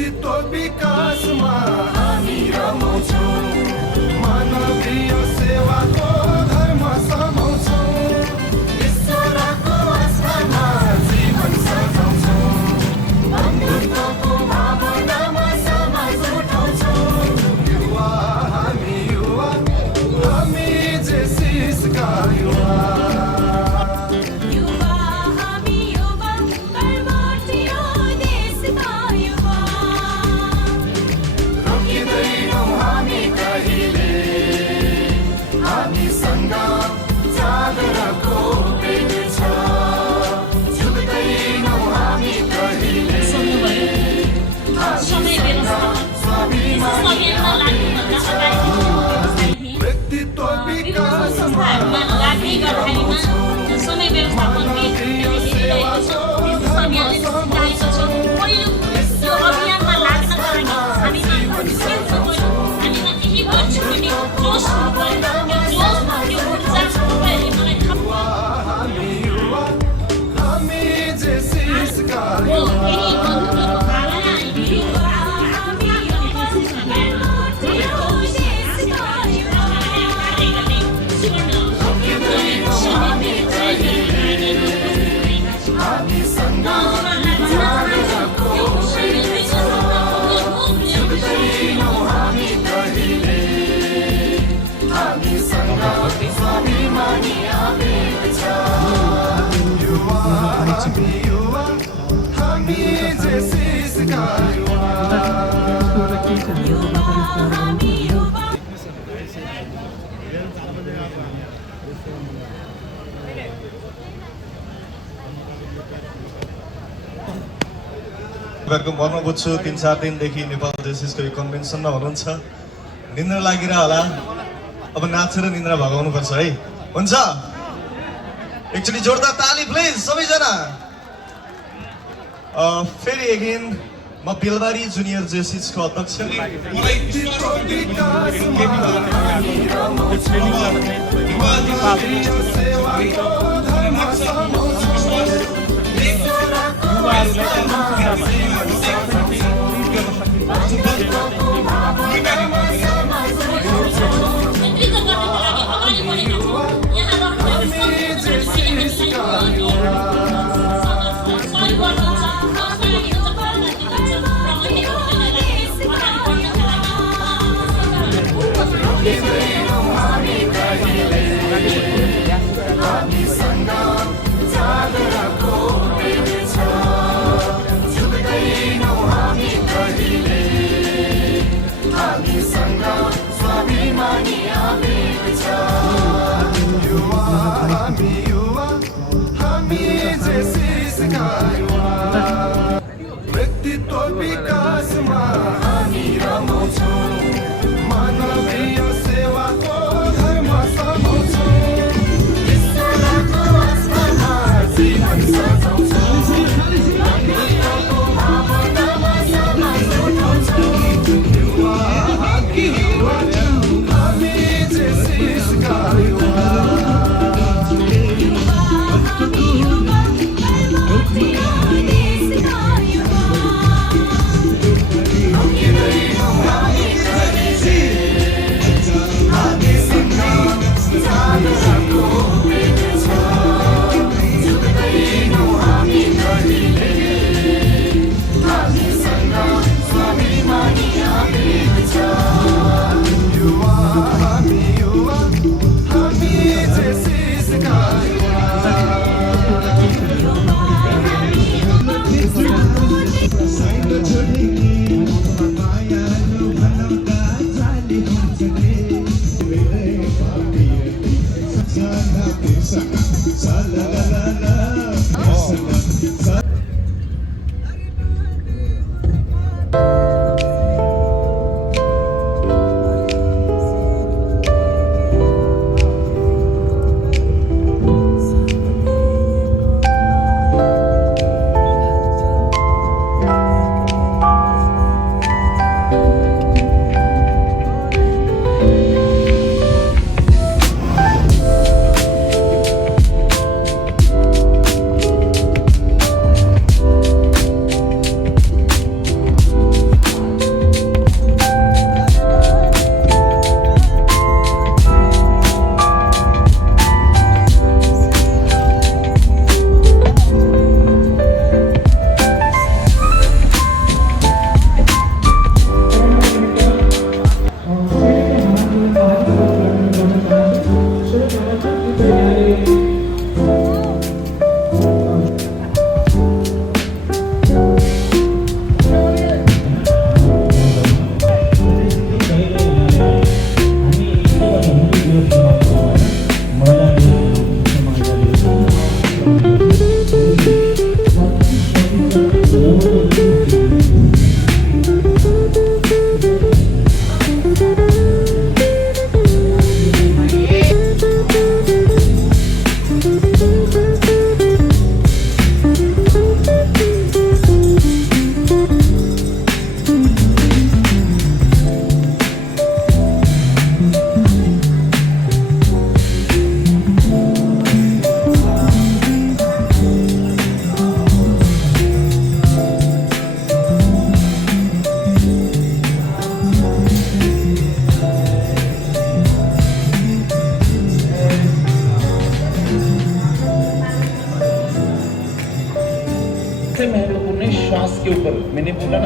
व्यक्तित्व विकासमा हामी रमाउँछौँ, मानवीय सेवाको धर्म समाउँछौँ, ईश्वरको आस्थामा जीवन सजाउँछौँ, बन्धुत्वको भावनामा समाज उठाउँछौँ। युवा हामी जेसिसका युवा। व्यक्तित्व विकासमा हामी रमाउँछौँ, समय व्यवस्थापनले हेरिरहेको छौँ, यहाँले चाहेको छौँ। पहिलो यो अभियानमा लाग्नको लागि हामीमा केही गर्छु भने जोस हुनुपर्यो। त्यो जोस, त्यो ऊर्जा तपाईँहरूले मलाई थाहा हामी जेसिसका हो। यही बन्धुत्वको भावना तपाईँहरूको मर्न बुझ्छु 3-4 दिनदेखि नेपाल जेसिसको यो कन्भेन्सनमा हुनुहुन्छ, निन्द्रा लागिरह होला। अब नाचेर निन्द्रा भगाउनु पर्छ है। हुन्छ, एकचोटि जोरदार ताली प्लिज सबैजना। फेरि अगेन म बेलबारी जुनियर जेसिसको अध्यक्ष। व्यक्तित्व विकासमा हामी रमाउँछौँ, मानवीय सेवाको धर्म समाउँछौँ, ईश्वरको आस्थामा जीवन सजाउँछौँ, बन्धुत्वको भावनामा समाज उठाउँछौँ। युवा हामी जेसिसका युवा।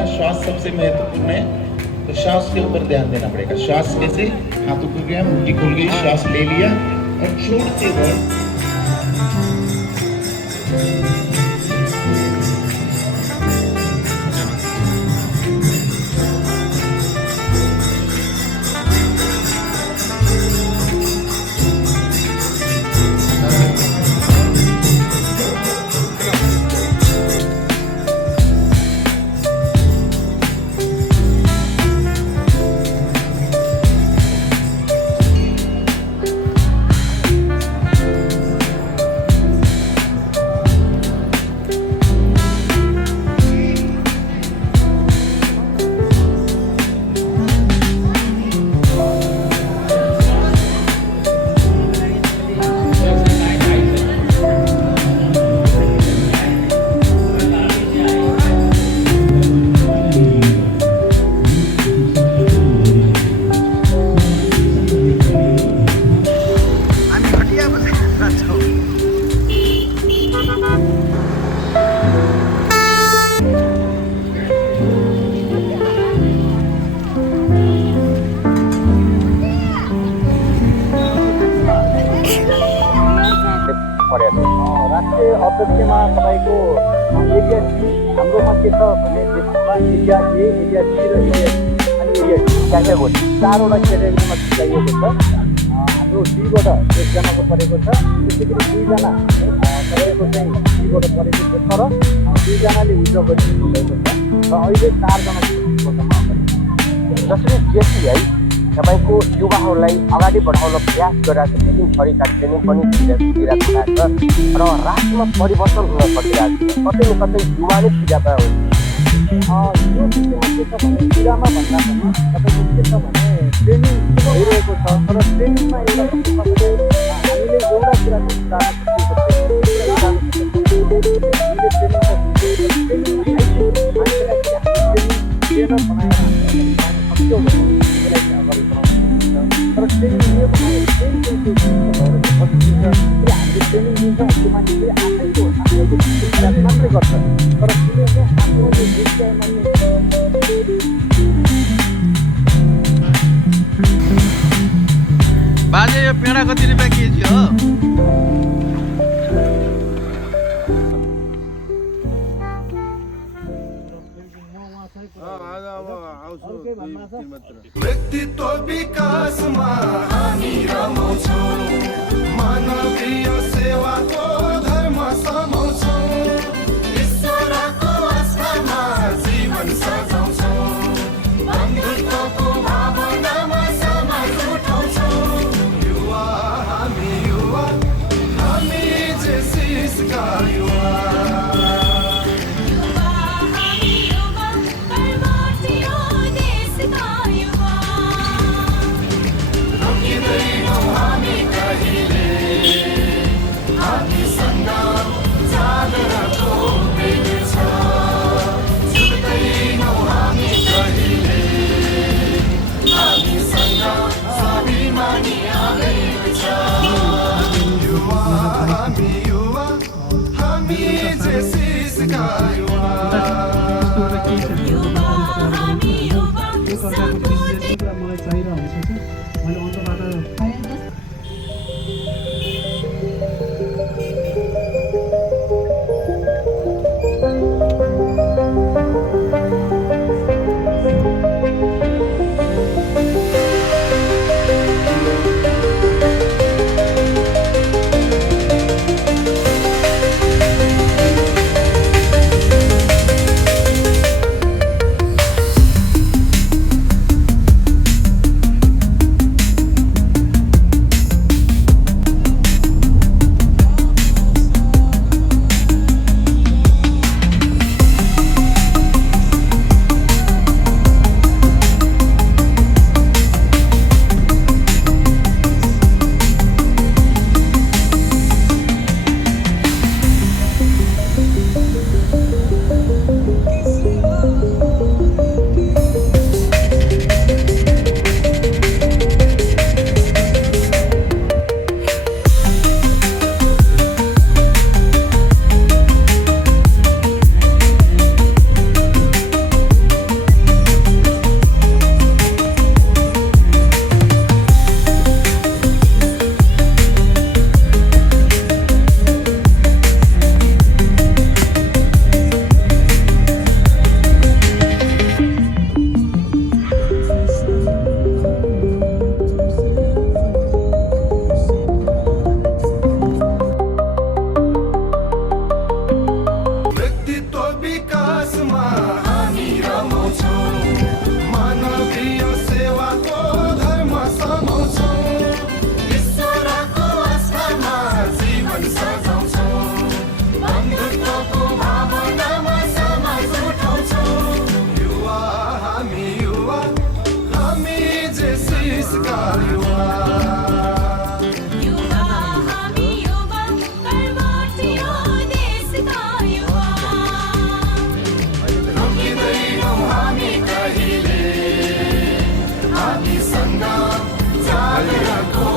अपना श्वास सबसे महत्वपूर्ण है, तो श्वास के ऊपर ध्यान देना पड़ेगा। श्वास कैसे, हाथों को गया, मुट्ठी खुल गई, श्वास ले लिया और छोड़ते वक्त राष्ट्रिय अध्यक्षमा तपाईँको एरिया सी हाम्रोमा के छ भने देशमा एरिया ए, एरिया सी र अनि एरिया डी क्याटेगोरी 4वटा क्याटेगोरीमा छुट्याइएको छ। हाम्रो डीबाट 1 जनाको परेको छ, त्यसै गरी 2 जना तपाईँको चाहिँ डीबाट परेको छ, तर 2 जनाले विड्र गरिदिनु भएको छ र अहिले 4 जनाको कोटामा छ। जसरी जेसी है तपाईँको युवाहरूलाई अगाडि बढाउन प्रयास गरिरहेको छ, विभिन्न थरीका ट्रेनिङ पनि दिइरहेको छ र राष्ट्रमा परिवर्तन हुन सकिरहेको छ। कतै न कतै युवा नै पिडामा हुन्छ। यो विषयमा के छ भने पिडामा भन्दा पनि तपाईँको के छ भने ट्रेनिङ भइरहेको छ, तर ट्रेनिङमा एउटा हामीले एउटा कुराको तर ट्रेनिङ लिएको हामीले ट्रेनिङ दिन्छौँ, त्यो मान्छेले आफैको मात्रै गर्छ, तर उसले चाहिँ आफ्नो यो विषयमा बाजे यो पेडा कति रुपियाँ केजी हो? व्यक्तित्व विकासमा हामी रमाउँछौँ, मानवीय सेवाको धर्म समाउँछौँ, ईश्वरको आस्थामा जीवन सजाउँछौँ, बन्धुत्वको भावनामा समाज उठाउँछौँ। युवा हामी जेसिसका युवा। हामी कहिले हामी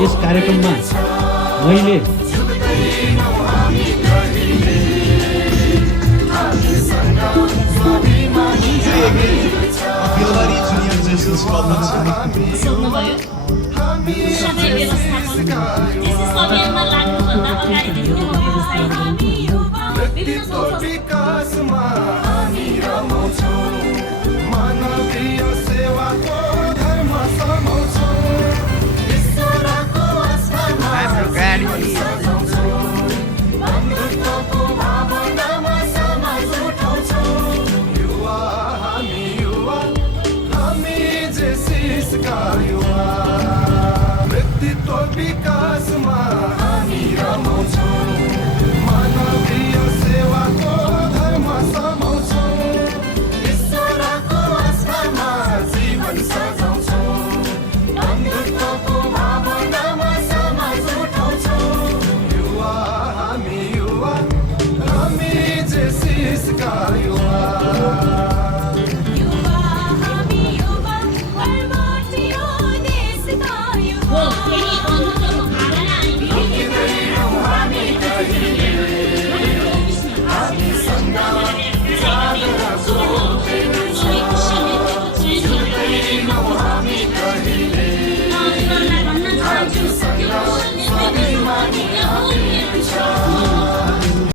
यस कार्यक्रममा मैले February Junior Jesus College. सोध्नुभयो सधैँ व्यवस्थापन त्यस समयमा लाग्नुभन्दा अगाडिदेखि नै म व्यवसायी विभिन्न संस्था विकासमा हामी रमाउँछौँ मानवीय सेवाको धर्म समाउँछौँ ईश्वरको आस्थामा सजाउँछौँ बन्धुत्वको भावनामा समाज उठाउँछौँ युवा हामी जेसिसका युवा व्यक्तित्व विकासमा हामी रमाउँछौँ